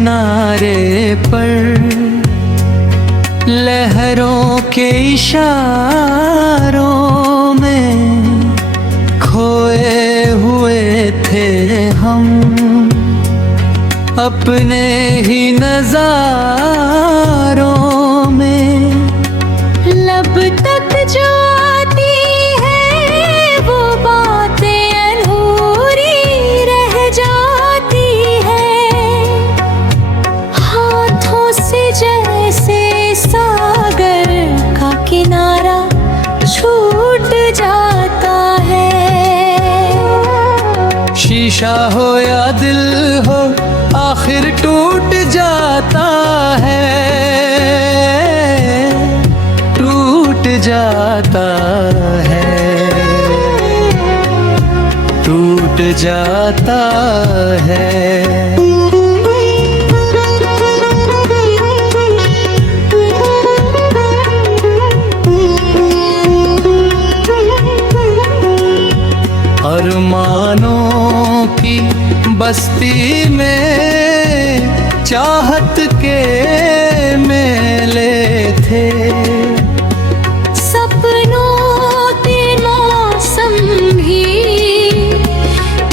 किनारे पर लहरों के इशारों में खोए हुए थे हम अपने ही नज़ारों में। लब तक जो आती है वो बातें अधूरी रह जाती है, हाथों से जैसे सागर का किनारा छूट जाता है। शीशा हो या दिल हो आखिर टूट जाता है, टूट जाता है, टूट जाता है। अरमानों की बस्ती में चाहत के मेले थे, सपनों के मौसम भी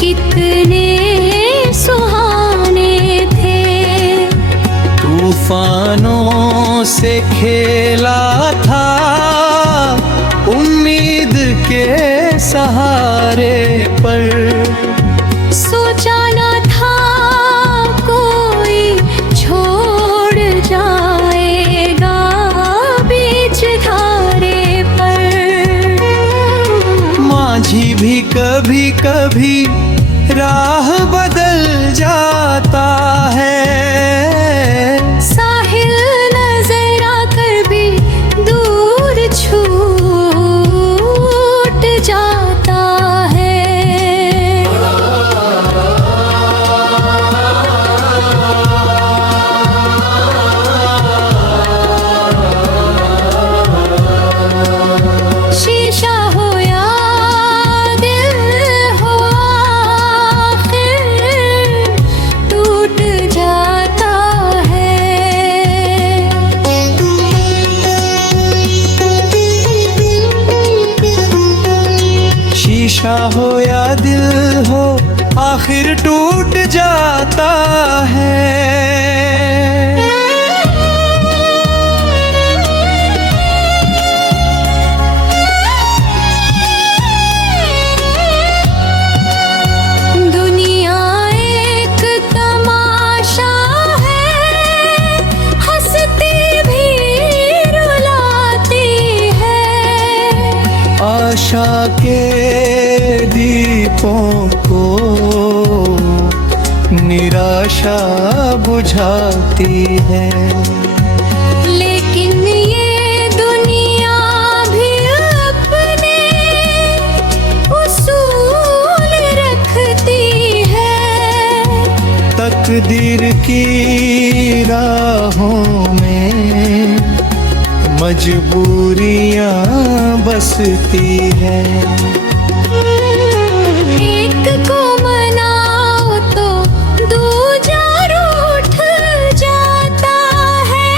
कितने सुहाने थे। तूफानों से खेला था उम्मीद के सहारे पर, सोचा न था कोई छोड़ जाएगा बीच धारे पर। माझी भी कभी कभी राह बदल जाता है, साहिल नजर आकर भी दूर छूट जाता है। शीशा हो या दिल हो आखिर टूट जाता है। शीशा हो या दिल हो आखिर टूट जाता है। दुनिया एक तमाशा है, हंसती भी रुलाती है। आशा के दीपों को निराशा बुझाती है, लेकिन ये दुनिया भी अपने उसूल रखती है। तकदीर की राहों में मजबूरियां बसती है। एक को मनाओ तो दूजा रूठ जाता है।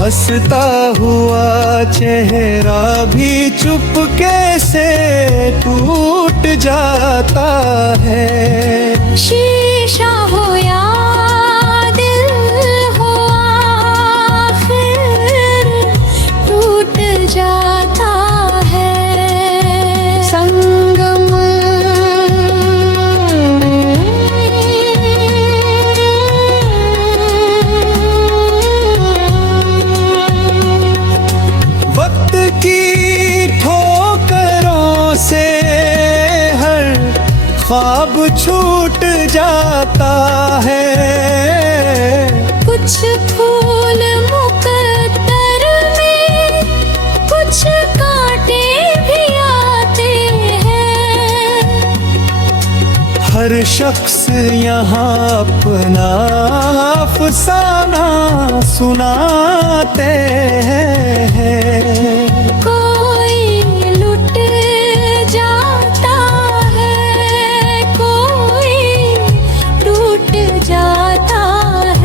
हंसता हुआ चेहरा भी चुपके से टूट जाता है। शीशा हो या दिल हो आखिर टूट जाता है। संगम वक्त की ठोकरों से हर ख्वाब छूट जाता है। कुछ फूल मुकद्दर में कुछ कांटे भी आते हैं। हर शख्स यहाँ अपना अफसाना सुनाते हैं। कोई लुट जाता है, कोई टूट जाता है।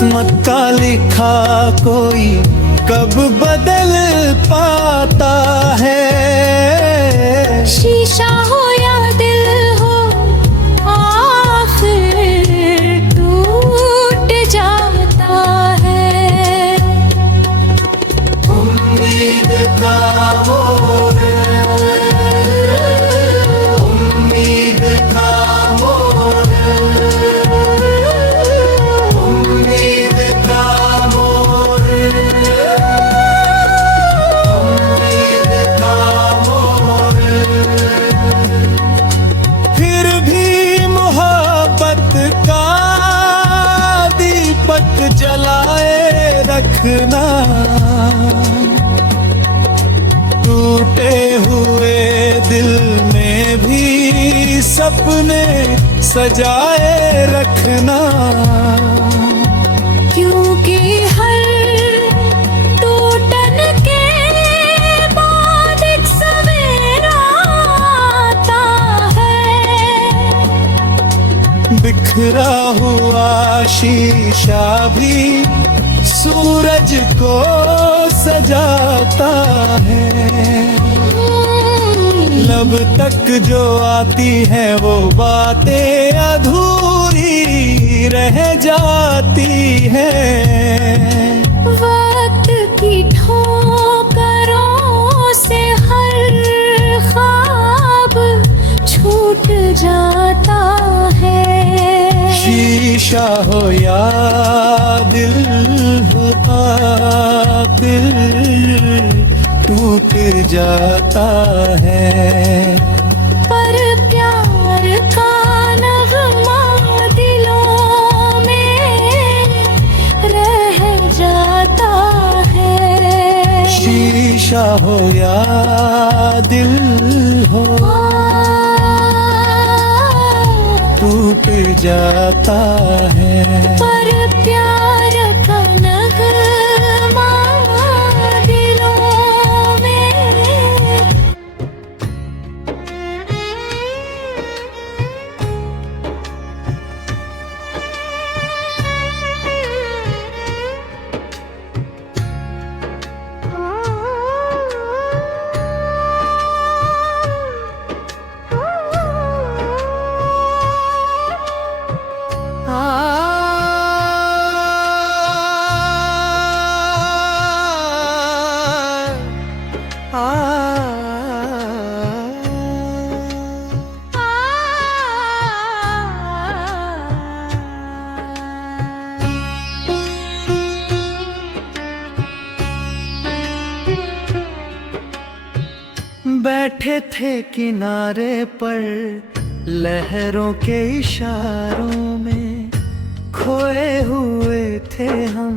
किस्मत का लिखा कोई कब बदल पाता है। शीशा हो या दिल हो आखिर टूट जाता है। उम्मीद का मोर, उम्मीद का मोर, उम्मीद का मोर, उम्मीद का मोर। फिर भी मोहब्बत का दीपक जलाए रखना, टूटे हुए दिल में भी सपने सजाए रखना। क्योंकि हर टूटन के बाद एक सवेरा आता है। बिखरा हुआ शीशा भी सूरज को सजाता है। लब तक जो आती है वो बातें अधूरी रह जाती है। वक्त की ठोकरों से हर ख्वाब छूट जाता है। शीशा हो या दिल हो आखिर टूट जाता है। पर प्यार का नगमा दिलों में रह जाता है। शीशा हो या दिल हो टूट जाता है। पर प्यार का नगमा दिलों में बैठे थे किनारे पर लहरों के इशारों में, खोए हुए थे हम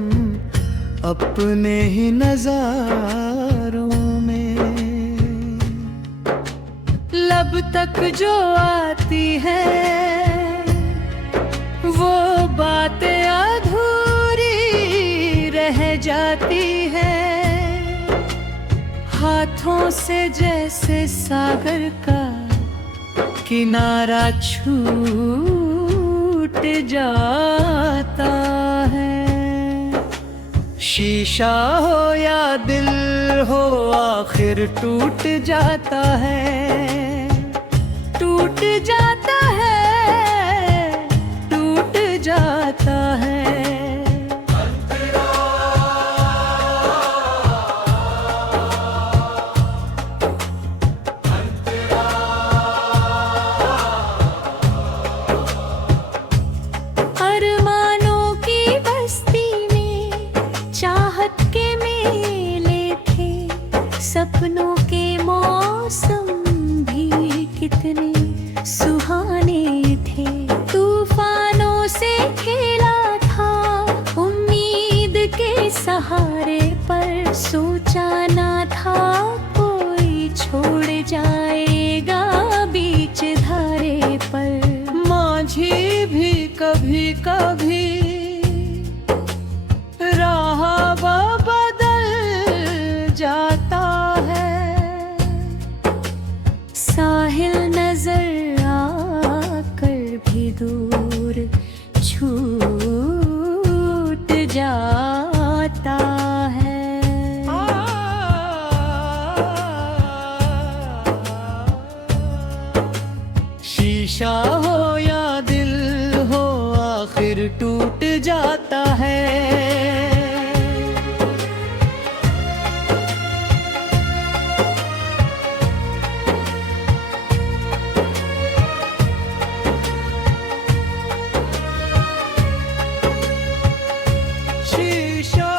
अपने ही नजारों में। लब तक जो आती है वो बातें अधूरी रह जाती है। हाथों से जैसे सागर का किनारा छूट जाता है। शीशा हो या दिल हो आखिर टूट जाता है, टूट जाता है, टूट जाता है। अरमानों की बस्ती में चाहत के मेले थे, सपनों के मौसम भी कितने सुहाने थे। तूफानों से खेला था उम्मीद के सहारे पर, सोचा ना था कोई छोड़ जाएगा बीच धारे पर। माझी भी कभी कभी राह बदल जाता है। साहिल नजर आकर भी दूर छूट शीशा हो या दिल हो आखिर टूट जाता है। शीशा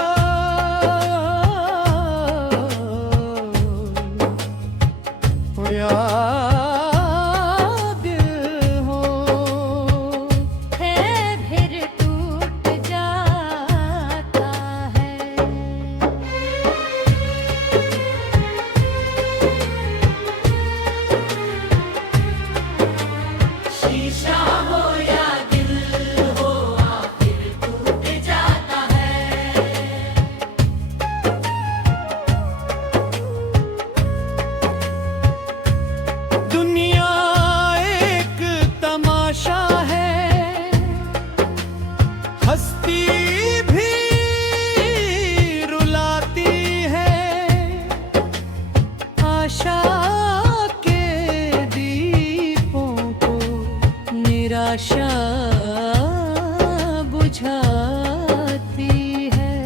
हो या दिल हो है फिर टूट जाता है। शीशा हो या दिल हो आखिर टूट जाता है। दुनिया एक तमाशा है, हस्ती भी रुलाती है। आशा के दीपों को निराशा बुझाती है।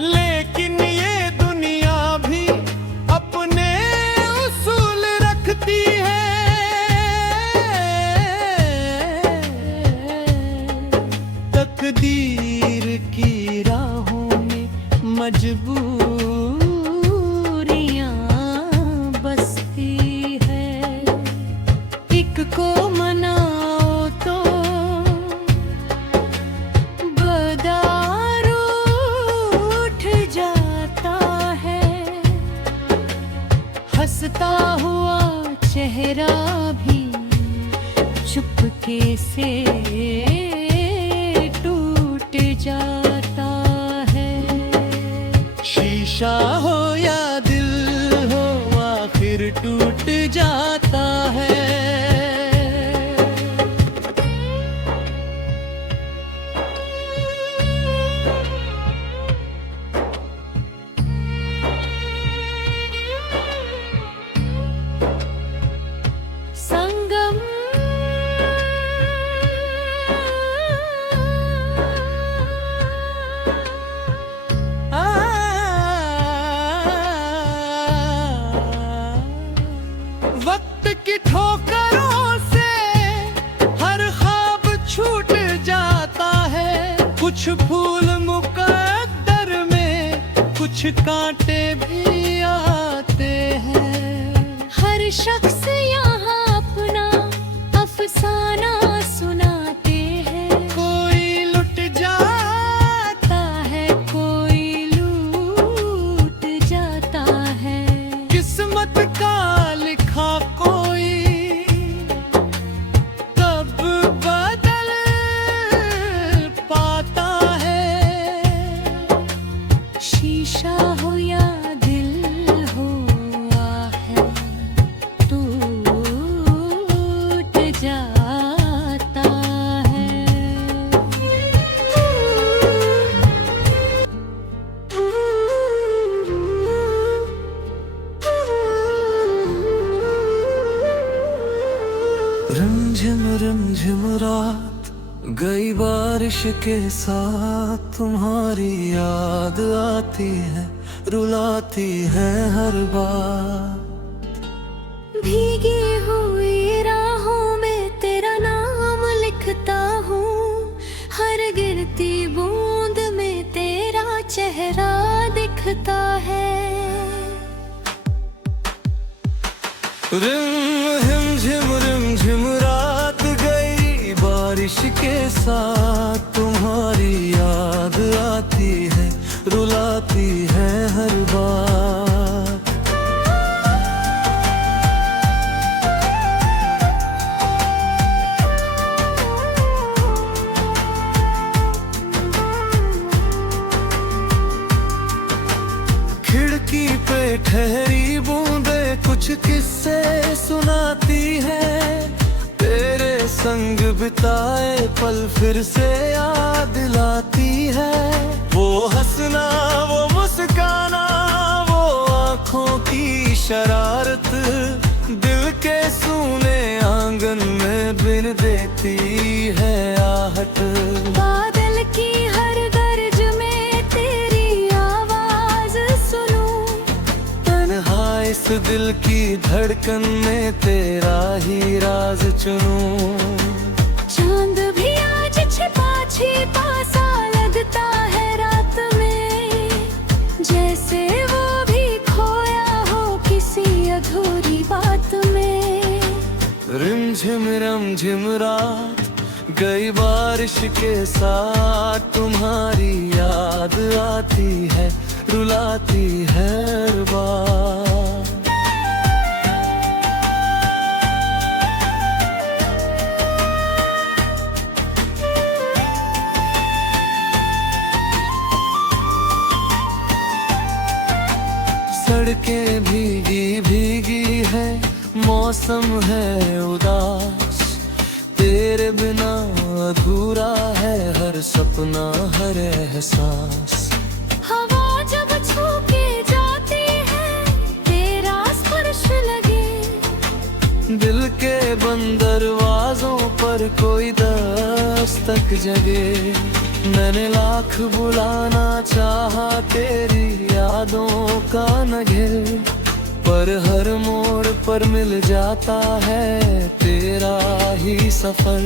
लेकिन ये दुनिया भी अपने उसूल रखती है। तकदीर की राहों में मजबूरियां बसती है। एक को मनाओ तो बदार उठ जाता है। हंसता हुआ चेहरा भी चुपके से टूट जाता है। शीशा हो या दिल हो आखिर टूट जाता है। संगम वक्त की ठोकरों से हर ख्वाब छूट जाता है। कुछ फूल मुकद्दर में कुछ कांटे भी आते हैं। हर शख्स यहाँ अपना अफसाना सुनाते हैं। कोई लुट जाता है, कोई लूट जाता है। किस्मत का लिखा कोई कब बदल पाता है। शीशा हो या दिल हो आखिर टूट जाता है। रिमझिम रात गई बारिश के साथ। तुम्हारी याद आती है रुलाती है हर बार। भीगी हुई राहों में तेरा नाम लिखता हूँ। हर गिरती बूंद में तेरा चेहरा दिखता है। रिमझिम रात गई बारिश के साथ। तुम्हारी याद आती है रुलाती है हर बार। खिड़की पे ठहरी बूंदे कुछ किस्से सुनाती है। तेरे संग बिताए पल फिर से याद लाती है। वो हंसना वो मुस्काना वो आँखों की शरारत दिल के सूने आंगन में बिन देती है आहट। बादल की हर गरज में तेरी आवाज सुनूं, तन्हा इस दिल की धड़कन में तेरा ही राज चुनूं। चांद भी आज छिपा छिपा सा लगता है रात में, जैसे वो भी खोया हो किसी अधूरी बात में। रिमझिम रमझिम रात गई बारिश के साथ, तुम्हारी याद आती है रुलाती है हर बार। सड़कें भीगी भीगी है, मौसम है उदास, तेरे बिना अधूरा है हर सपना हर एहसास। हवा जब छू के जाती है तेरा स्पर्श लगे, दिल के बंद दरवाजों पर कोई दस्तक जगे। मैंने लाख बुलाना चाहा तेरी यादों का नगेल, पर हर मोड़ पर मिल जाता है तेरा ही सफर।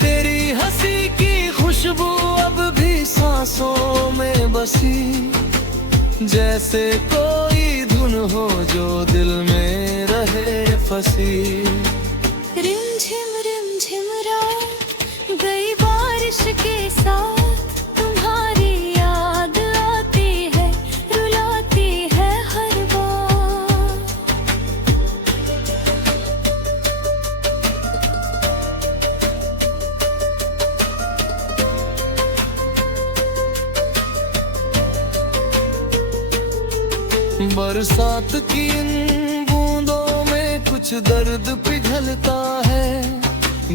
तेरी हंसी की खुशबू अब भी सांसों में बसी, जैसे कोई धुन हो जो दिल में रहे फंसी। रिमझिम रात गई बारिश के साथ, तुम्हारी याद आती है रुलाती है हर बार। बरसात की इन बूंदों में कुछ दर्द पिघलता है,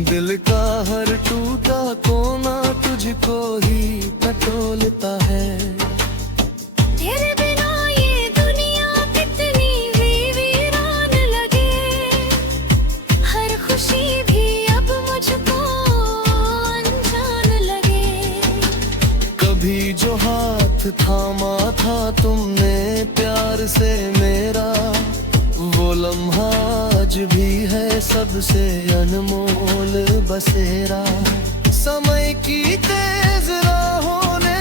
दिल का हर टूटा कोना तुझको ही टटोलता है। तेरे बिना ये दुनिया कितनी वीरान लगे, हर खुशी भी अब मुझको अनजान लगे। कभी जो हाथ थामा था तुमने प्यार से मेरा, वो लम्हा आज भी है सबसे अनमोल बसेरा। समय की तेज राहों ने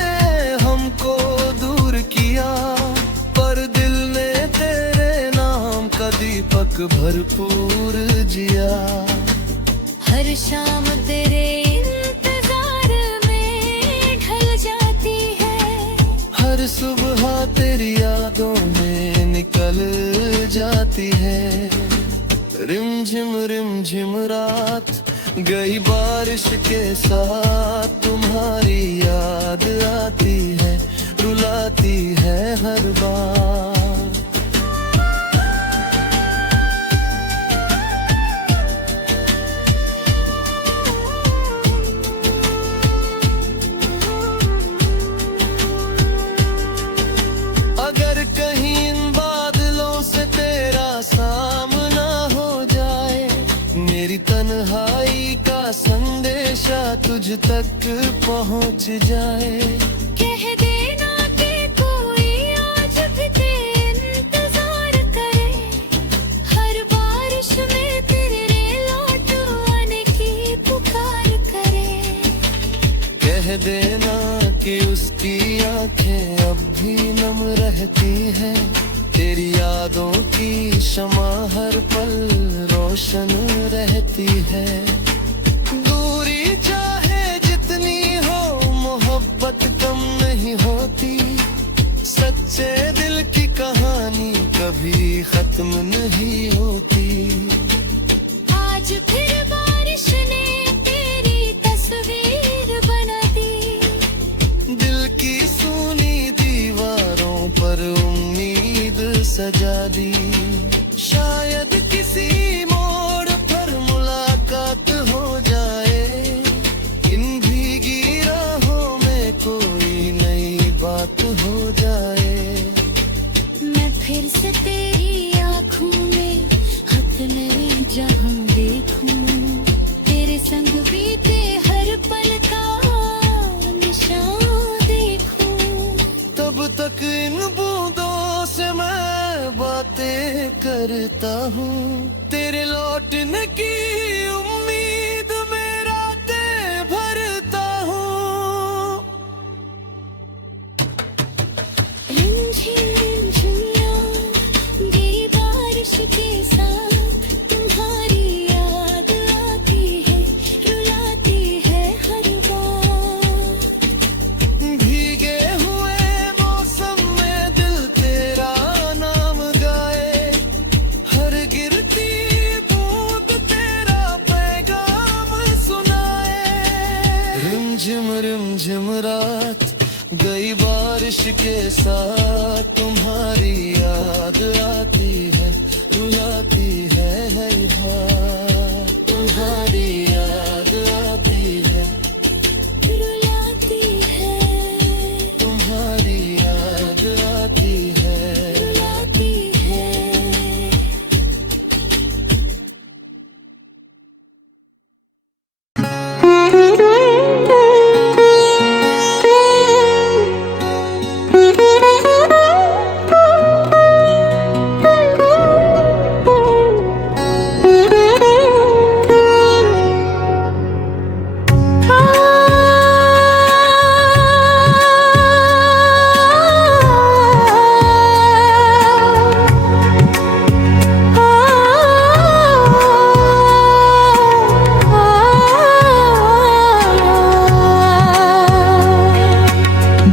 हमको दूर किया, पर दिल ने तेरे नाम का दीपक भरपूर जिया। हर शाम तेरे इंतजार में ढल जाती है, हर सुबह तेरी यादों में निकल जाती है। रिमझिम रात गई बारिश के साथ, तुम्हारी याद आती है रुलाती है हर बार। अगर कहीं इन बादलों से तेरा सामना हो जाए, मेरी तन्हाई का संदेशा तुझ तक पहुंच जाए। कह देना कि कोई आज भी तेरे इंतजार करे, हर बारिश में तेरे लौट आने की पुकार करे। कह देना कि उसकी आंखें अब भी नम रहती है, तेरी यादों की शमा हर पल रोशन रहती है। दूरी चाहे जितनी हो मोहब्बत कम नहीं होती, सच्चे दिल की कहानी कभी खत्म नहीं होती। आज फिर बारिश ने तेरी तस्वीर बना दी, दिल की सूनी दीवारों पर उम्मीद सजा दी। शायद किसी मोड़ पर मुलाकात हो जाए, इन भीगी राहों में कोई नई बात हो जाए। मैं फिर से तेरी आँखों में करता हूँ, तेरे लौटने की उम्मीद में रातें भरता हूँ। रिमझिम रिमझिम ये बारिश के साथ तुम्हारी याद आती है, रुलाती है हर बार। भीगे हुए मौसम में दिल तेरा नाम गाए, हर गिरती बूंद तेरा पैगाम सुनाए। रिमझिम रात गई बारिश के साथ, तुम्हारी याद आती है, रुलाती है हर हाल। तुम्हारी याद आती है, रुलाती है, तुम्हारी याद आती है। रुलाती है।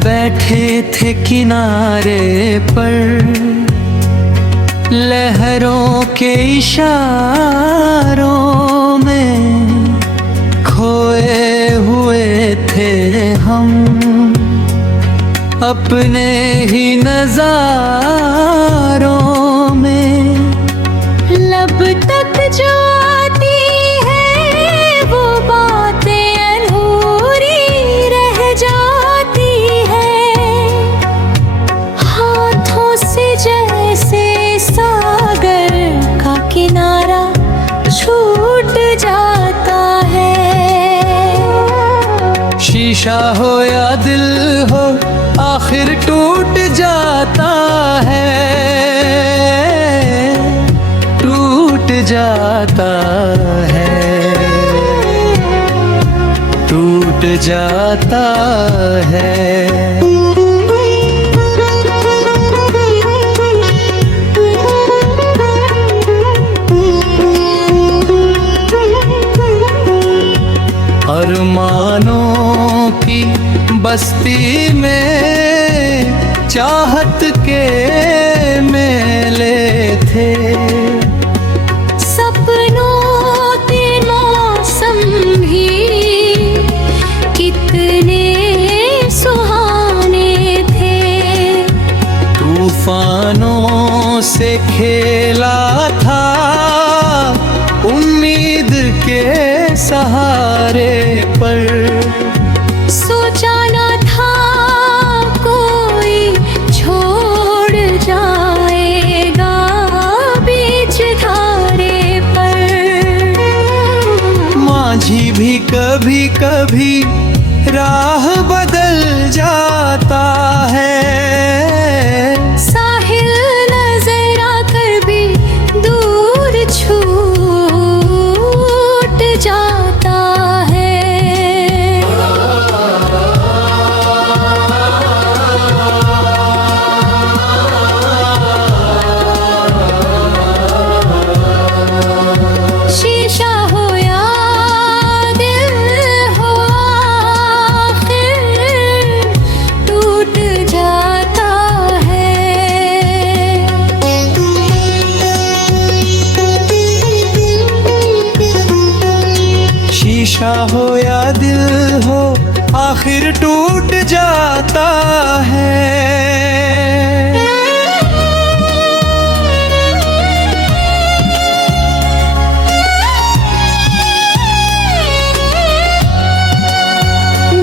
बैठे थे किनारे पर, लहरों के इशारों में खोए हुए थे हम, अपने ही नजारों में। लब तक जो आती है वो बातें अधूरी रह जाती है, हाथों से जैसे सागर का किनारा छूट जाता है। शीशा हो या दिल हो आखिर टूट जाता है, टूट जाता है, टूट जाता है। अरमानों की बस्ती में चाहत के मेले थे, सपनों के मौसम भी कितने सुहाने थे। तूफानों से खेला था उम्मीद के सहारे पर, सोचा न था कोई छोड़ जाएगा बीच धारे पर। माझी भी कभी कभी राह बदल जाता है, साहिल नजर आकर भी दूर छूट जाता है। शीशा हो या दिल हो आखिर टूट जाता है। शीशा हो या दिल हो आखिर टूट जाता है।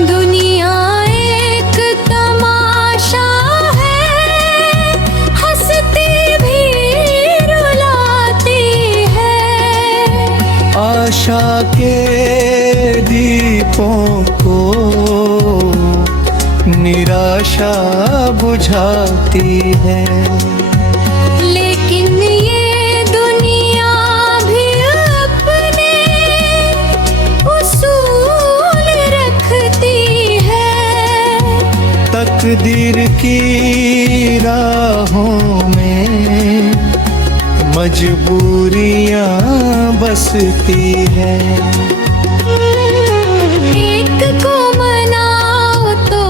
दुनिया एक तमाशा है, हंसती भी रुलाती है। आशा के दीपों को निराशा बुझाती है, लेकिन ये की राहों में मजबूरियां बसती है। एक को मनाओ तो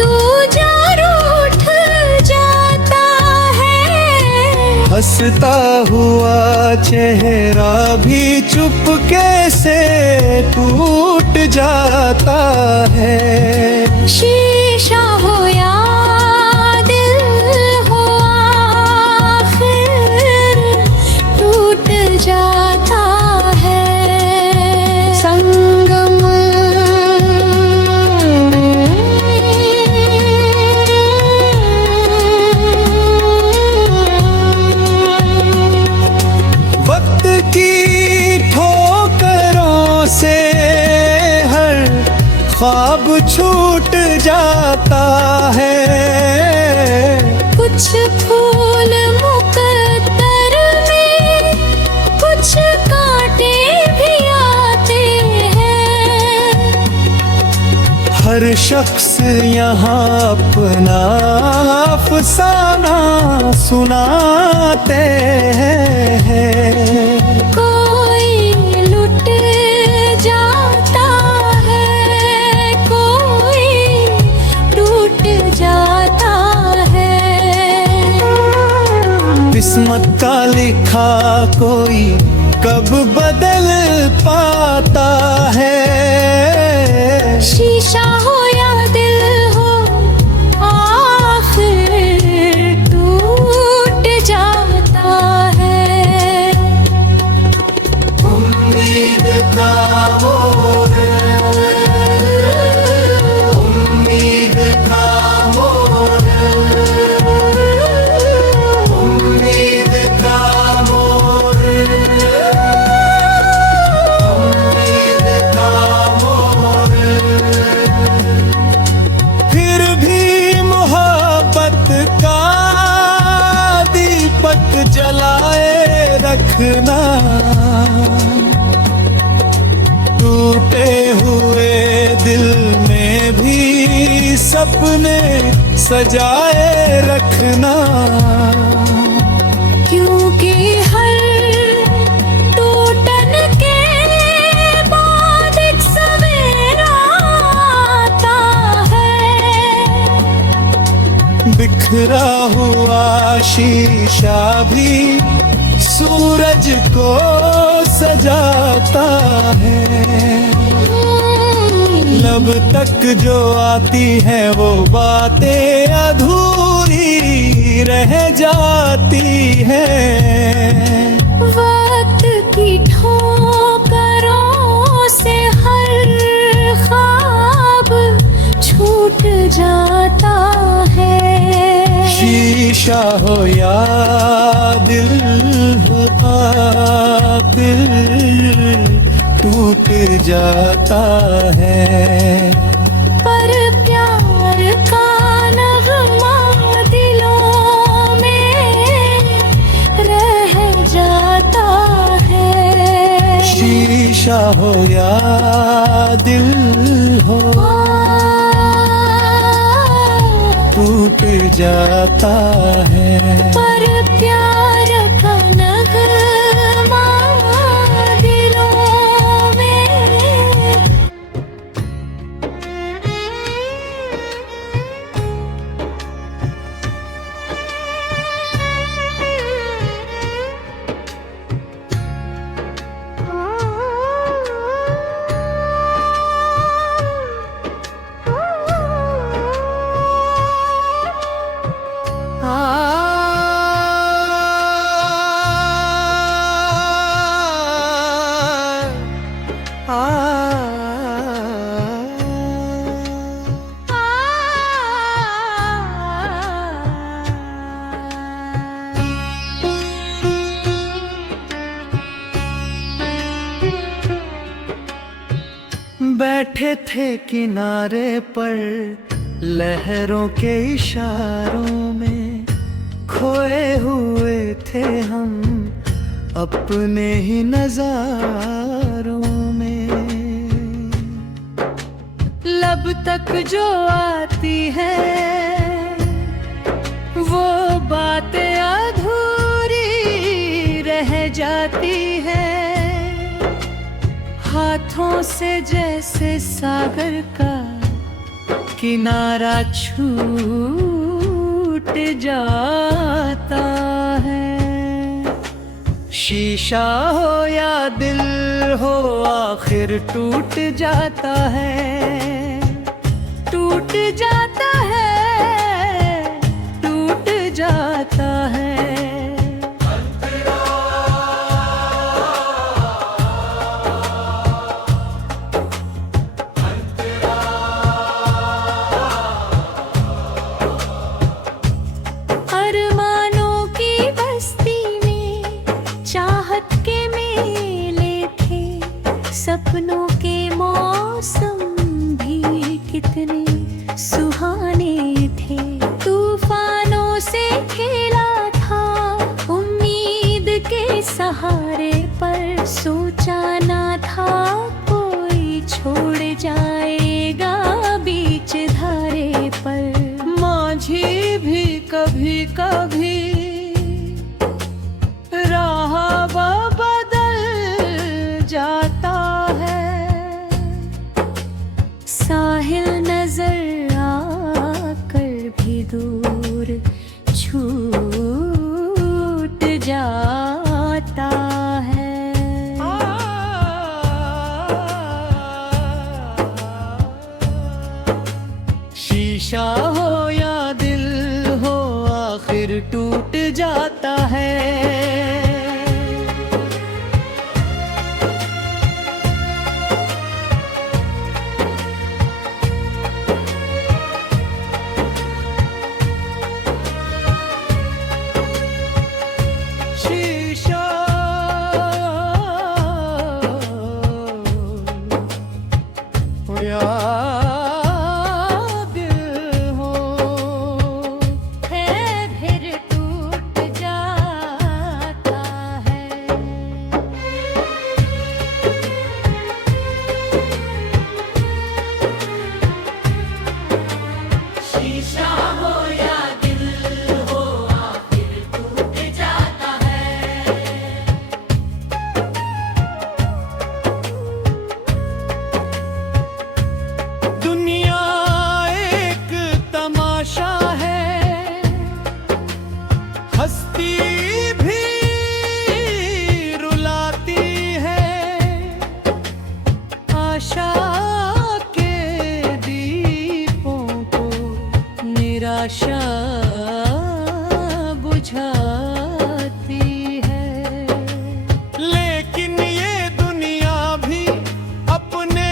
दूजा रूठ जाता है। हंसता हुआ चेहरा भी चुपके से टूट जाता है। शीशा हो या दिल हो आखिर टूट जाता है। संगम वक्त की ठोकरों से हर ख्वाब छूट जाता है। कुछ फूल मुकद्दर में कुछ कांटे भी आते हैं। हर शख्स यहाँ अपना अफसाना सुनाते हैं। कोई लुट जाता है, कोई टूट जाता है। किस्मत का लिखा कोई कब बदल पाता है। शीशा हो या दिल हो आखिर टूट जाता है। उम्मीद का मोर, उम्मीद का मोर, उम्मीद का मोर, उम्मीद का मोर। फिर भी मोहब्बत का दीपक जलाए रखना। टूटे हुए दिल में भी सपने सजाए रखना। क्योंकि हर टूटन के बाद एक सवेरा आता है। बिखरा हुआ शीशा भी सूरज को सजाता है। लब तक जो आती है वो बातें अधूरी रह जाती है। वक्त की ठोकरों से हर ख्वाब छूट जाता है। शीशा हो या दिल हो दिल टूट जाता है। पर प्यार का नगमा दिलों में रह जाता है। शीशा हो या दिल हो टूट जाता है। पर प्यार का नगमा दिलों में। बैठे थे किनारे पर लहरों के इशारों में, खोए हुए थे हम अपने ही नजारों में। लब तक जो आती है वो बातें अधूरी रह जाती है, हाथों से जैसे सागर का किनारा छूट जाता है। शीशा हो या दिल हो आखिर टूट जाता है, टूट जाता है, टूट जाता है। अरमानों की बस्ती में चाहत के मेले थे, सपनों के मौसम भी कितने सुहाने थे। तूफानों से खेला था उम्मीद के सहारे पर, सोचा ना था कोई छोड़ जाएगा बीच धारे पर। माझी भी कभी कभी राह बदल जाता है, साहिल नजर आकर भी दूर छूट जाता है। शीशा हो या दिल हो आखिर टूट जाता है। शीशा हो या फिर टूट जाता है। शीशा हो या दिल हो आखिर टूट जाता है। दुनिया एक तमाशा है, हस्ती भी रुलाती है, आशा के दीपों को निराशा बुझाती है। लेकिन ये दुनिया भी अपने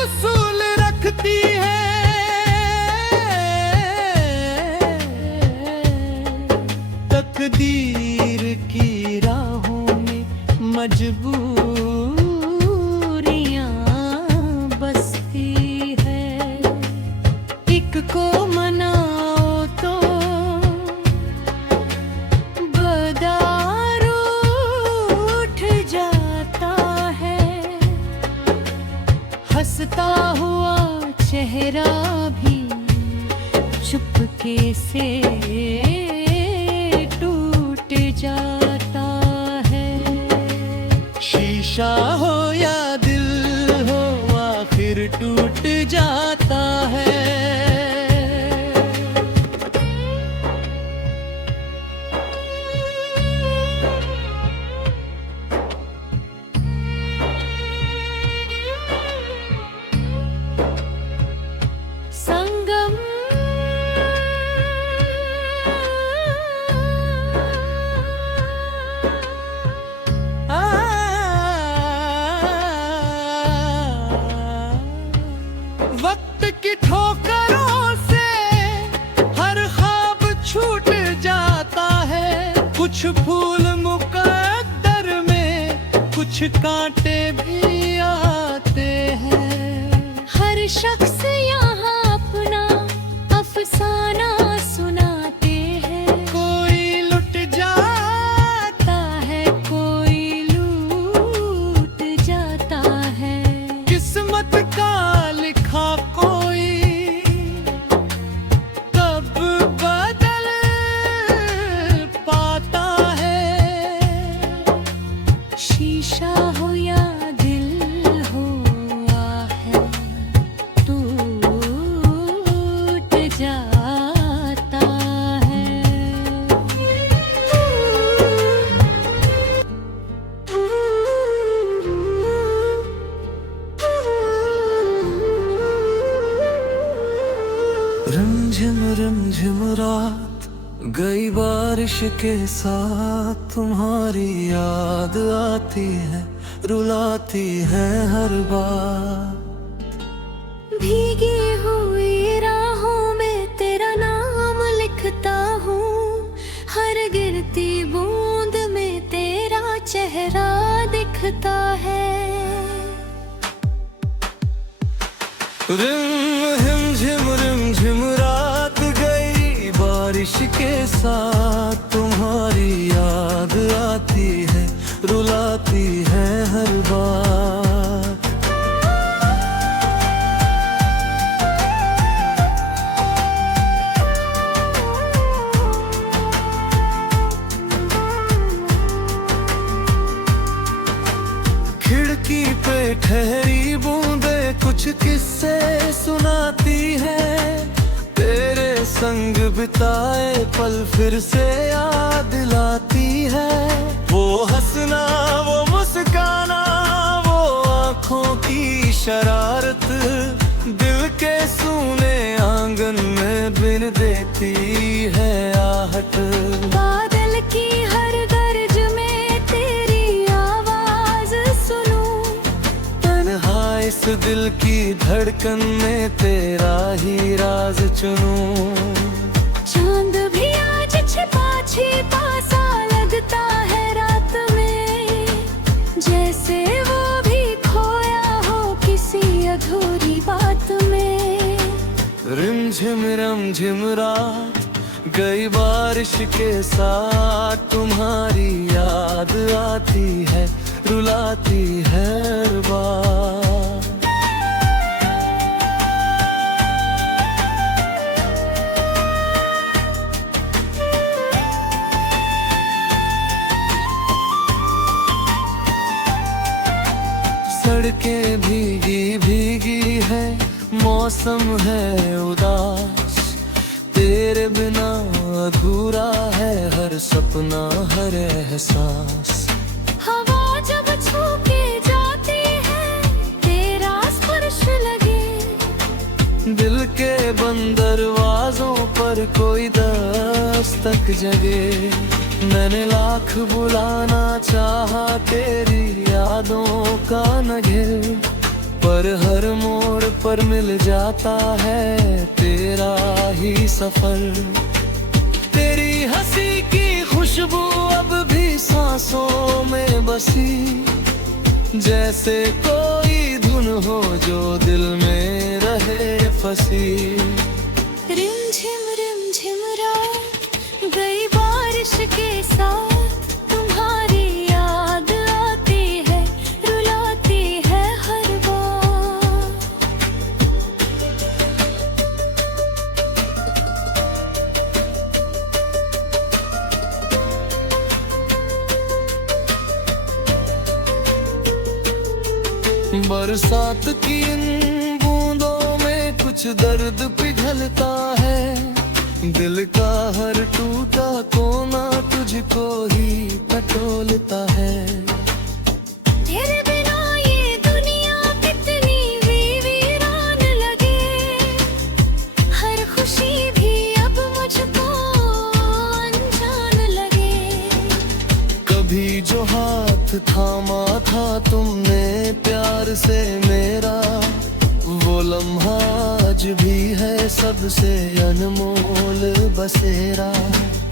उसूल रखती है, तकदीर की राहों में मजबूरियां बसती है। एक को मनाओ तो बदार उठ जाता है, हंसता हुआ चेहरा भी चुपके से टूट जाता है। शीशा हो या दिल हो आखिर टूट जाता है। संगम वक्त की ठोकरों से हर ख्वाब छूट जाता है, कुछ फूल मुकद्दर में कुछ कांटे भी आते हैं। हर शख्स यहाँ अपना अफसाना सुनाते हैं, कोई लुट जाता है कोई लूट जाता है। किस्मत का लिखा कोई कब बदल शीशा हो या दिल हो, आहे टूट जाता है। रिमझिम रात गई बारिश के साथ, तुम्हारी याद आती है, रुलाती है हर बार। भीगी हुई राहों में तेरा नाम लिखता हूँ, हर गिरती बूंद में तेरा चेहरा दिखता है। रिमझिम रात गई बारिश के साथ, तुम्हारी याद आती है, रुलाती है हर बार। खिड़की पे ठहरी बूंदे कुछ किस्से सुनाती है, तेरे संग बिताए पल फिर से याद दिलाती है। वो हंसना, वो मुस्काना, वो आँखों की शरारत, दिल के सूने आंगन में बिन देती है आहट। बादल की हर गर्ज में तेरी आवाज सुनूं, तन्हा इस दिल की धड़कन में तेरा ही राज चुनूं। चांद भी आज छिपा छिपा सा लगता है रात में, जैसे वो भी खोया हो किसी अधूरी बात में। रिमझिम रात गई बारिश के साथ, तुम्हारी याद आती है, रुलाती है हर बार। सड़कें भीगी भीगी है, मौसम है उदास, तेरे बिना अधूरा है हर सपना, हर एहसास। हवा जब छू के जाती है, तेरा स्पर्श लगे, दिल के बंद दरवाजों पर कोई दस्तक जगे। मैंने लाख बुलाना चाहा तेरी यादों का नगेल, पर हर मोड़ पर मिल जाता है तेरा ही सफर। तेरी हंसी की खुशबू अब भी सांसों में बसी, जैसे कोई धुन हो जो दिल में रहे फंसी। रिमझिम रात गई बारिश के साथ, तुम्हारी याद आती है, रुलाती है हर बार। बरसात की इन बूंदों में कुछ दर्द पिघलता है, दिल का हर टूटा कोना तुझको ही टटोलता है। तेरे बिना ये दुनिया कितनी वीरान लगे, हर खुशी भी अब मुझको अनजान लगे। कभी जो हाथ थामा था तुमने प्यार से मेरा, वो लम्हा आज भी है सबसे अनमोल बसेरा।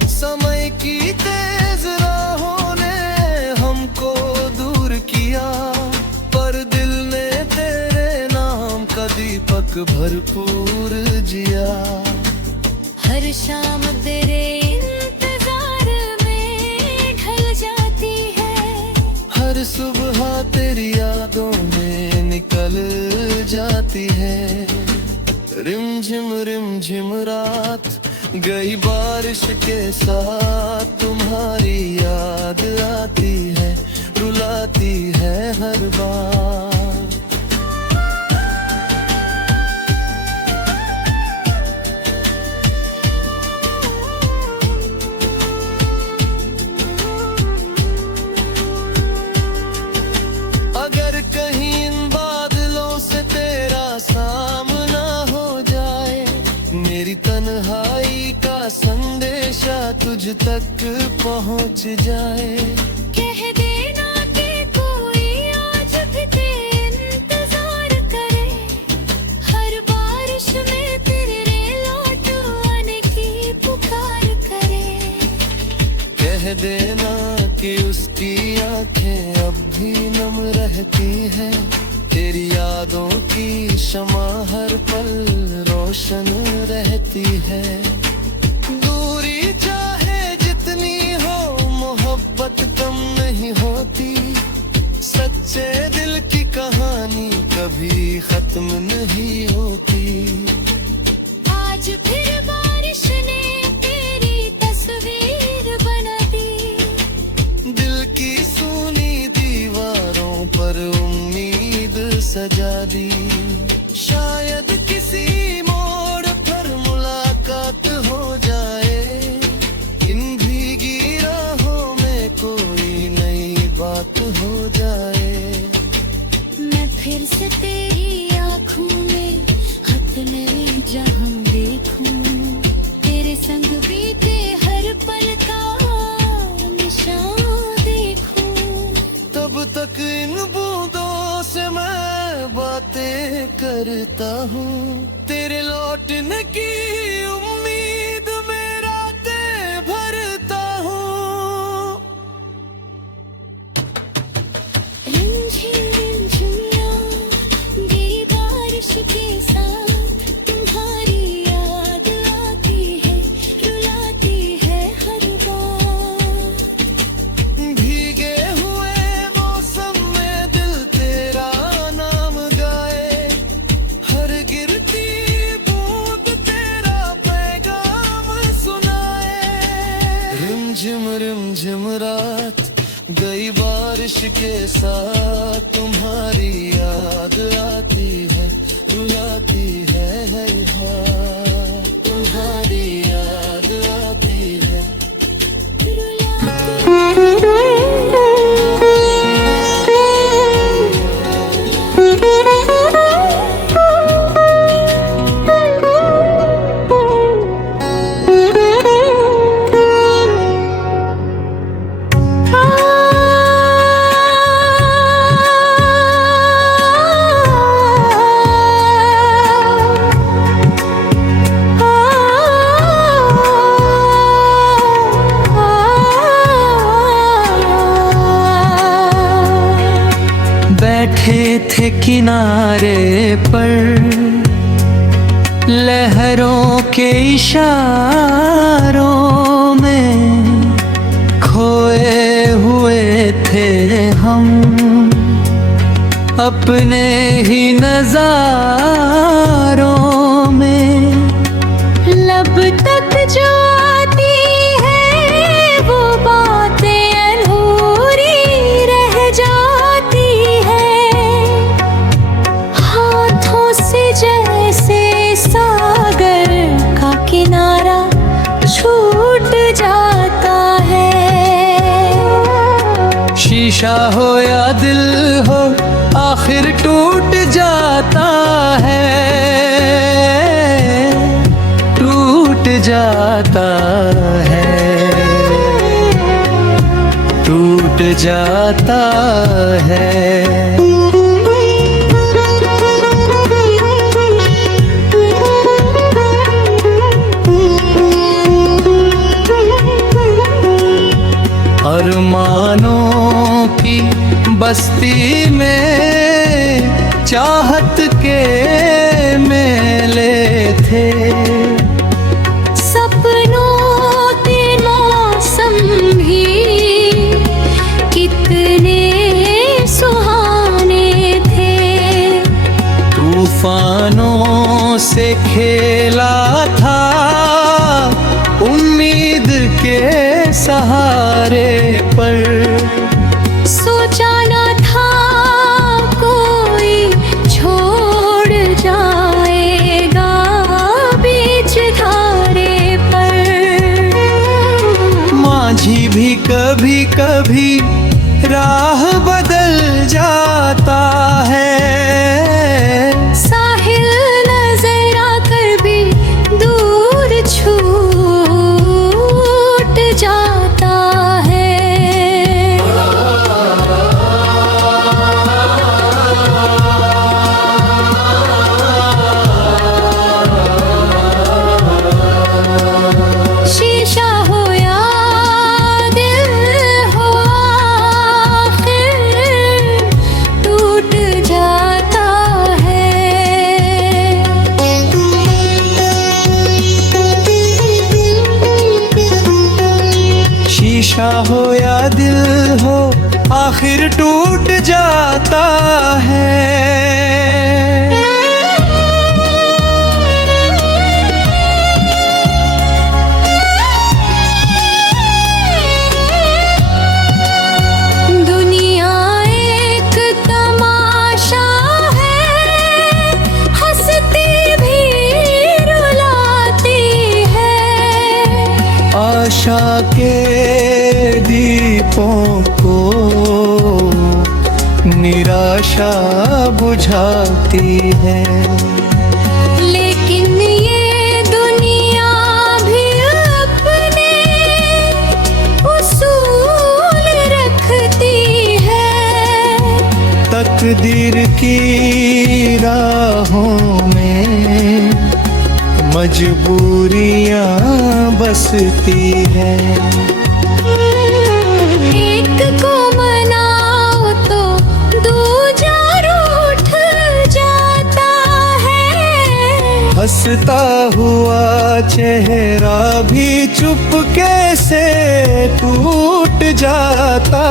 समय की तेज राहों ने हमको दूर किया, पर दिल ने तेरे नाम का दीपक भरपूर जिया। हर शाम तेरे इंतजार में ढल जाती है, हर सुबह तेरी यादों में निकल जाती है। रिमझिम रात गई बारिश के साथ, तुम्हारी याद आती है, रुलाती जाती है हर बार। अगर कहीं इन बादलों से तेरा सामना हो जाए, मेरी तन्हाई का संदेशा तुझ तक पहुंच जाए। कह देना कि कोई आज भी तेरा इंतजार करे, हर बारिश में तेरे लौट आने की पुकार करे। कह देना कि उसकी आंखें अब भी नम रहती हैं, तेरी यादों की शमा हर पल रोशन रहती है। दूरी चाहे जितनी हो मोहब्बत कम नहीं होती, सच्चे दिल की कहानी कभी खत्म नहीं होती। आज फिर बारिश ने तेरी तस्वीर बना दी, दिल की सूनी दीवारों पर उम्मीद सजा दी। शायद किसी मोड़ पर मुलाकात हो जाए, इन भीगी राहों में कोई नई बात हो जाए। मैं फिर से तेरी आँखों में अपने जहां देखूं, तेरे संग बीते हर पल का निशान देखूं। तब तक इन बूंदों से मैं बातें करता हूँ, तेरे लौटने की उम्मीद में रातें भरता हूँ। रिमझिम रिमझिम गिरी बारिश के साथ तुम्हारी याद आती है, रुलाती है हर बार। भीगे हुए मौसम में दिल तेरा नाम गाए, हर गिरती बूंद तेरा पैगाम सुनाए। रिमझिम रात गई बारिश के साथ, तुम्हारी याद आती है, रुलाती है हर हाल। तुम्हारी याद आती है, बैठे थे किनारे पर लहरों के इशारों में, खोए हुए थे हम अपने ही नजारों में। लब तक जो आती है वो बातें अधूरी रह जाती है, हाथों से जैसे सागर का किनारा छूट जाता है। शीशा हो या दिल हो आखिर टूट जाता है, टूट जाता है, टूट जाता है। अरमानों की बस्ती में चाहत के मेले थे, सपनों के मौसम भी कितने सुहाने थे। तूफानों से खेला था उम्मीद के सहारे पर, सोचा ना आखिर टूट जाता है। दुनिया एक तमाशा है, हंसती भी रुलाती है। आशा के दीपों को निराशा बुझाती है। लेकिन ये दुनिया भी अपने उसूल रखती है। तकदीर की राहों में मजबूरियां बसती है। एक को मनाओ तो दूजा रूठ जाता है। हंसता हुआ चेहरा भी चुपके से टूट जाता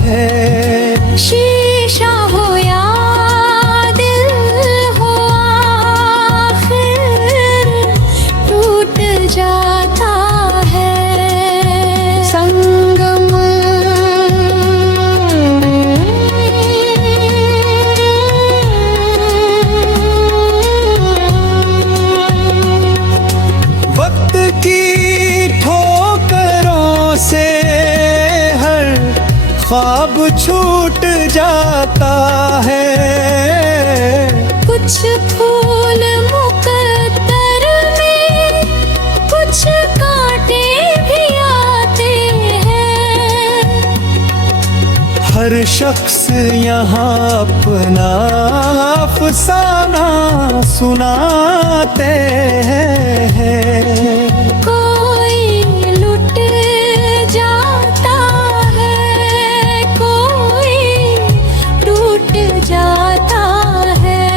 है। शीशा हो या दिल हो, आखिर टूट जाता है। संगम वक्त की ठोकरों से हर ख्वाब छूट जाता है। कुछ फूल मुकद्दर में, कुछ कांटे भी आते हैं। हर शख्स यहाँ अपना अफसाना सुनाते हैं। कोई लुट जाता है, कोई टूट जाता है।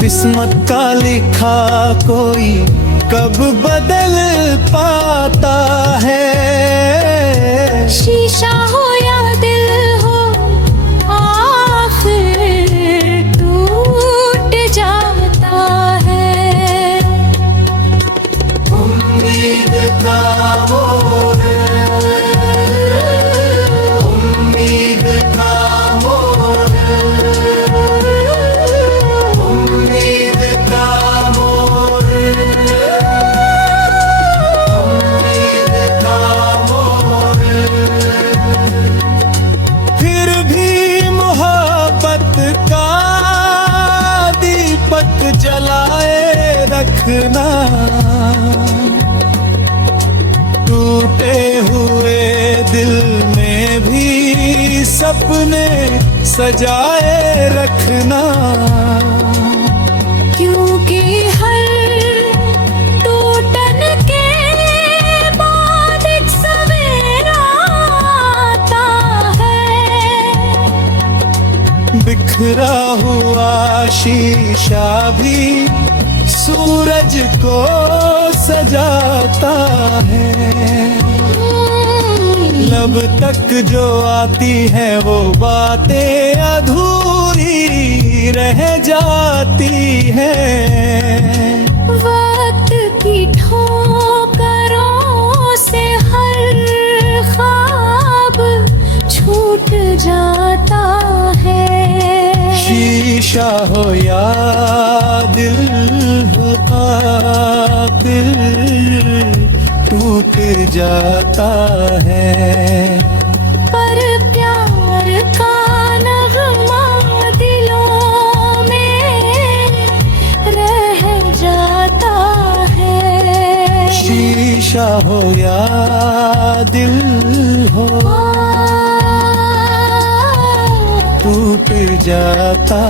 किस्मत का लिखा कोई कब बदल पाता है। शीशा हो या दिल हो, आखिर टूट जाता है। उम्मीद का मोर, उम्मीद का मोर, उम्मीद का मोर, उम्मीद का मोर। फिर भी मोहब्बत का दीपक जलाए रखना। टूटे हुए दिल में भी सपने सजाए रखना। क्योंकि हर टूटन के बाद एक सवेरा आता है। बिखरा हुआ शीशा भी सूरज को सजाता है। लब तक जो आती है वो बातें अधूरी रह जाती है। वक्त की ठोकरों से हर ख्वाब छूट जाता है। शीशा हो या दिल हो, दिल टूट जाता है। पर प्यार का नगमा दिलों में रह जाता है। शीशा हो या दिल हो, टूट जाता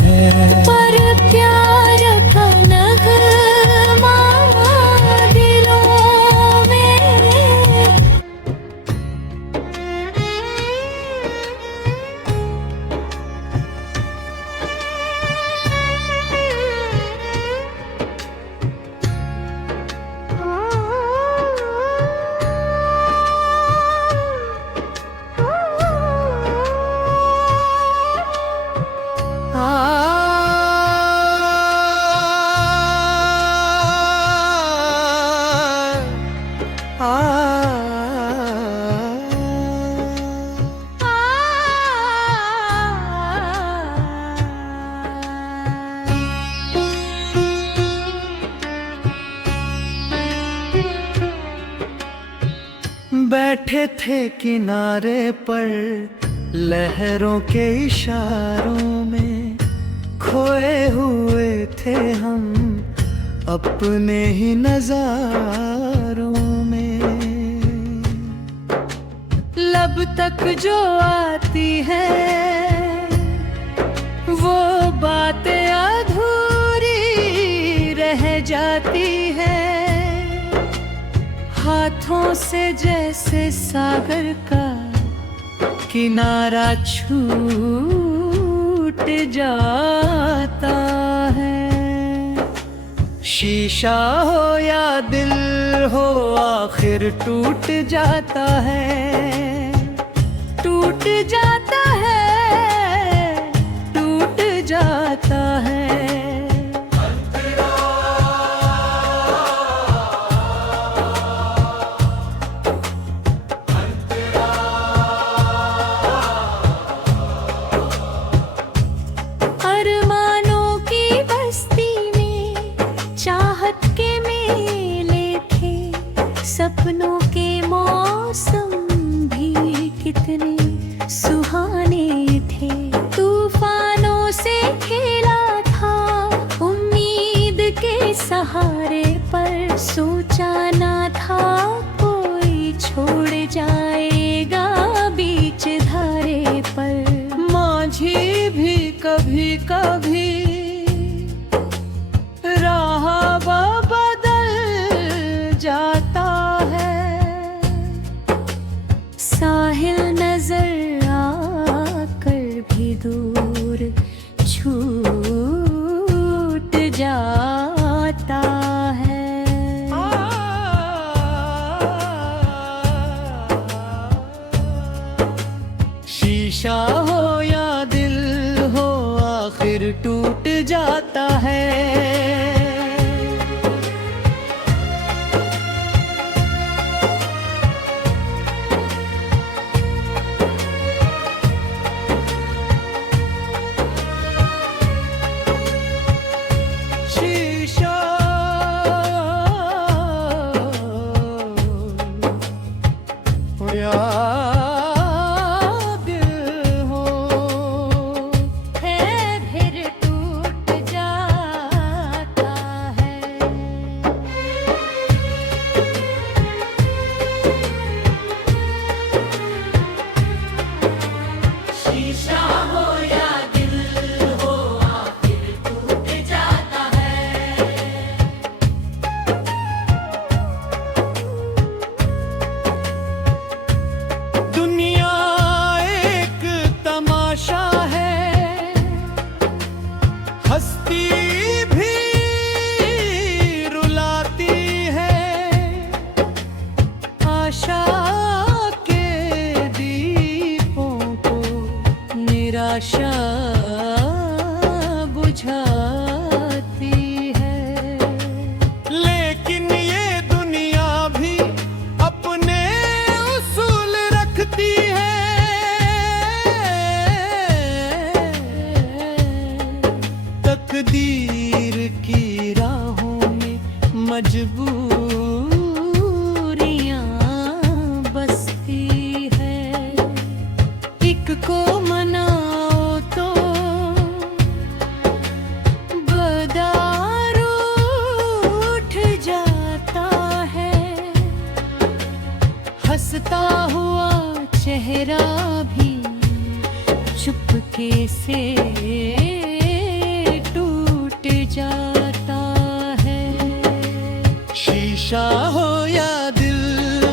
है। पर प्यार का नगमा दिलों में। थे किनारे पर लहरों के इशारों में, खोए हुए थे हम अपने ही नजारों में। लब तक जो आती है वो बातें अधूरी रह जाती है, हाथों से जैसे सागर का किनारा छूट जाता है। शीशा हो या दिल हो आखिर टूट जाता है, टूट जाता है, टूट जाता है। अरमानों की बस्ती में चाहत के मेले थे, सपनों के मौसम भी कितने सुहाने थे। तूफानों से खेला था उम्मीद के सहारे पर, सोचा ना था कोई छोड़ जाएगा बीच धारे पर। माझी भी कभी कभी राह बदल जाता है, साहिल नजर आकर भी दूर छूट जाता है। शीशा हो या दिल हो आखिर टूट जाता है। शीशा हो या फिर टूट जाता है। शीशा हो या दिल हो आखिर टूट जाता है। दुनिया एक तमाशा है, हस्ती भी रुलाती है, आशा के दीपों को निराशा बुझाती है। लेकिन ये दुनिया भी अपने उसूल रखती है, तकदीर की राहों में मजबूरियां बसती है। एक को मनाओ तो बदार उठ जाता है, हंसता हुआ चेहरा भी चुपके से टूट जाता है। शीशा हो या दिल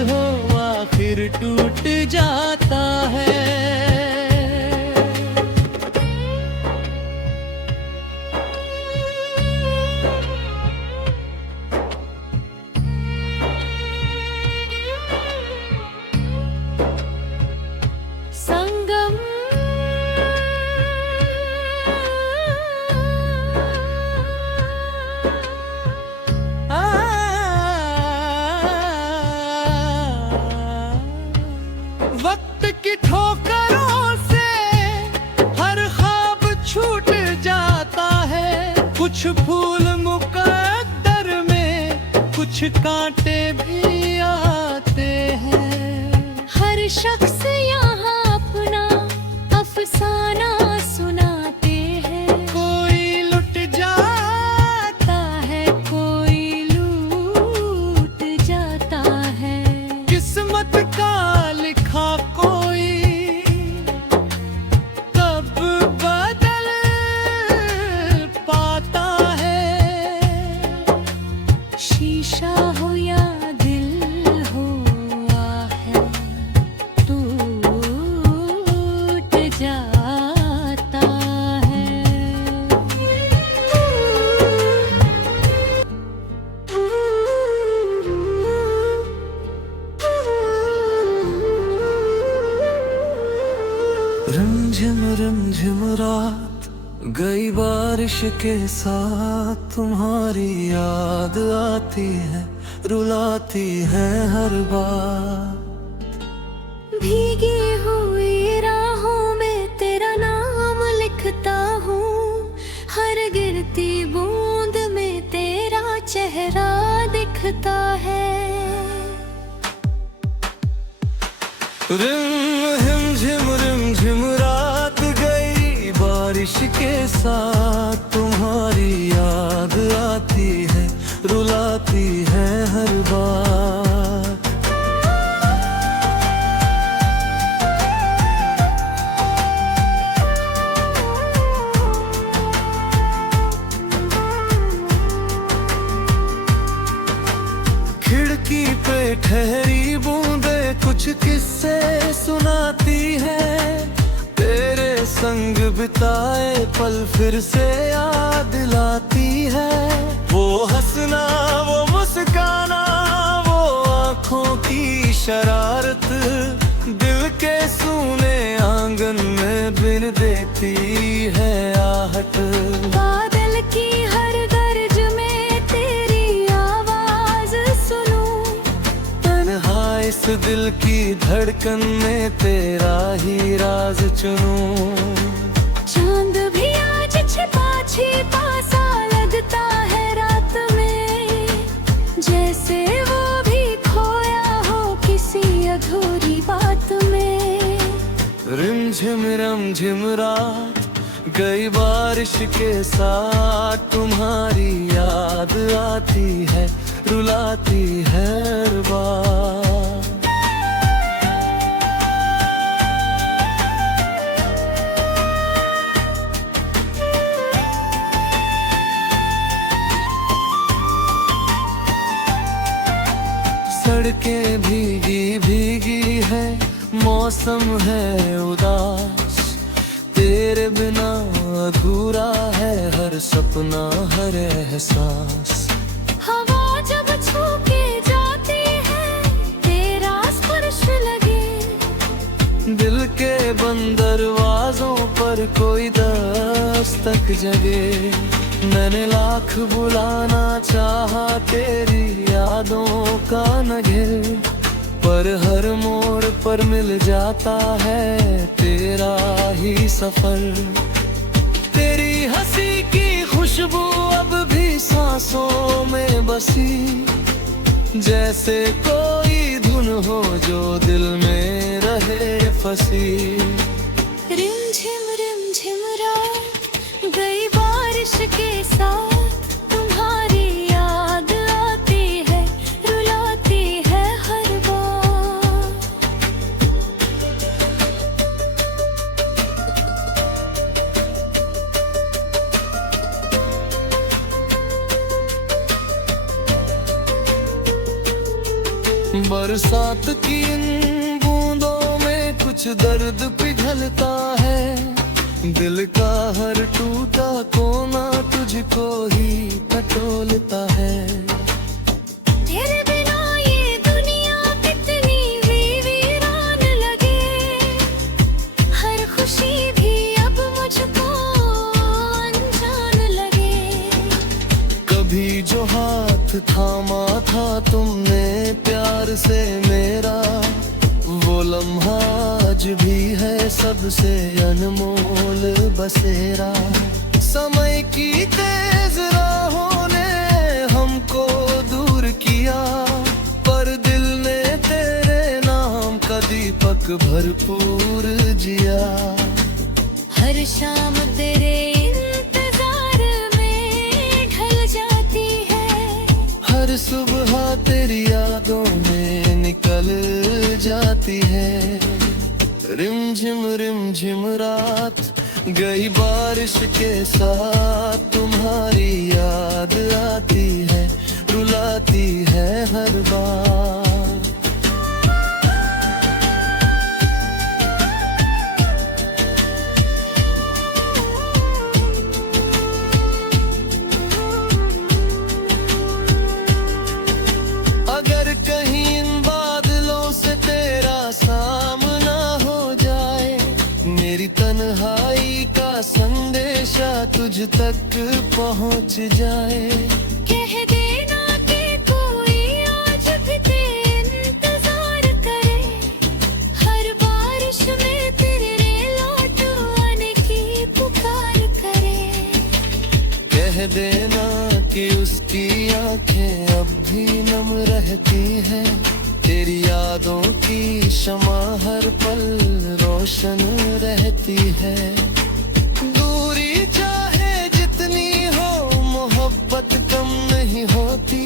हो आखिर टूट जाता है। संगम वक्त की ठोकरों से हर ख्वाब छूट जाता है, कुछ फूल मुकद्दर में कुछ कांटे भी आते हैं। हर शख्स यहाँ अपना अफसाना सुनाते हैं। कोई लुट जाता है, कोई लूट जाता है। किस्मत का लिखा कोई कब बदल पाता है। शीशा हो या दिल हो, आहे टूट जाता है। रिमझिम रात गई बारिश के साथ, तुम्हारी याद आती है, रुलाती है हर बार। भीगी हुई राहों में तेरा नाम लिखता हूँ, हर गिरती बूंद में तेरा चेहरा दिखता है। रिमझिम रात गई बारिश के साथ, तुम्हारी याद आती है, रुलाती है हर बार। खिड़की पे ठहरी बूंदे कुछ किस्से सुनाती है, तेरे संग बिताए पल फिर से याद लाती है। वो हंसना, वो मुस्काना, वो आँखों की शरारत, दिल के सूने आंगन में बिन देती है आहट। बादल की हर गर्ज में तेरी आवाज सुनूं, तन्हा इस दिल की धड़कन में तेरा ही राज चुनूं। चांद भी आज छिपा छिपा सा लगता है रात में, जैसे वो भी खोया हो किसी अधूरी बात में। रिमझिम रात गई बारिश के साथ, तुम्हारी याद आती है, रुलाती है हर बार। सड़कें भीगी भीगी है, मौसम है उदास, तेरे बिना अधूरा है हर सपना, हर एहसास। हवा जब छू के जाती है, तेरा स्पर्श लगे, दिल के बंद दरवाजों पर कोई दस्तक जगे। मैंने लाख बुलाना चाहा तेरी यादों का नगेर, पर हर मोड़ पर मिल जाता है तेरा ही सफर। तेरी हंसी की खुशबू अब भी सांसों में बसी, जैसे कोई धुन हो जो दिल में रहे फंसी। रिमझिम रात गई बारिश के साथ, तुम्हारी याद आती है, रुलाती है हर बार। बरसात की इन बूंदों में कुछ दर्द पिघलता है, दिल का हर टूटा कोना तुझको ही टटोलता है। तेरे बिना ये दुनिया कितनी वीरान लगे, हर खुशी भी अब मुझको अनजान लगे। कभी जो हाथ थामा था तुमने प्यार से मेरा, वो लम्हा आज भी है सबसे अनमोल बसेरा। समय की तेज राहों ने हमको दूर किया, पर दिल ने तेरे नाम का दीपक एक भरपूर जिया। हर शाम तेरे इंतजार में ढल जाती है, हर सुबह तेरी यादों में निकल जाती है। रिम झिम रात गई बारिश के साथ, तुम्हारी याद आती है, रुलाती है हर बार। अगर कहीं इन बादलों से तेरा सामना हो जाए, मेरी तन्हाई का संदेशा तुझ तक पहुंच जाए। कह देना कि कोई आज भी तेरा इंतजार करे, हर बारिश में तेरे लौट आने की पुकार करे। कह देना कि उसकी आंखें अब भी नम रहती हैं, तेरी यादों की शमा हर पल रोशन रहती है। दूरी चाहे जितनी हो, मोहब्बत कम नहीं होती,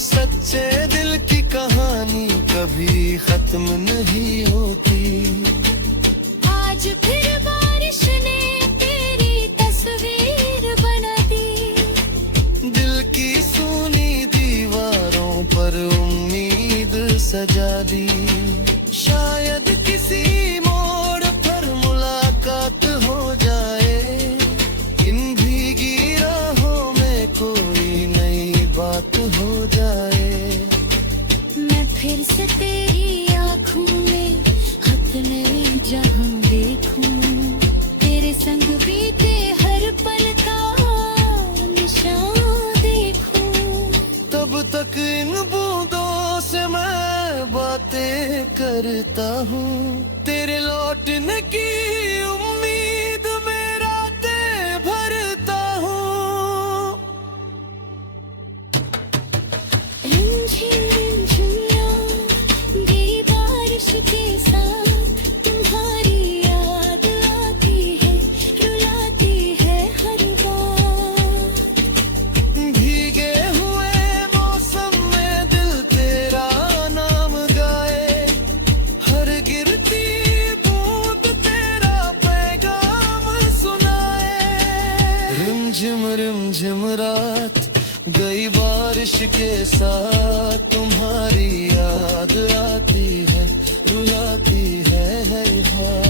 सच्चे दिल की कहानी कभी खत्म नहीं होती। आज फिर बारिश ने तेरी तस्वीर बना दी, दिल की सूनी दीवारों पर उम्मीद सजा दी। शायद किसी मोड़ पर मुलाकात हो जाए, इन भीगी राहों में कोई नई बात हो जाए। मैं फिर से तेरी आँखों में अपने जहां देखूं, तेरे संग बीते हर पल का निशान देखूं। तब तक इन बूंदों से मैं बातें करता हूँ, तेरे लौटने की उम्मीद में रातें भरता हूँ। रिमझिम गई बारिश के साथ, तुम्हारी याद आती है, रुलाती है हर बार। भीगे हुए मौसम में दिल तेरा नाम गाए, हर गिरती बूंद तेरा पैगाम सुनाए। रिम झिम रात गई बारिश के साथ, तुम्हारी याद आती है, रुलाती है हर हाल।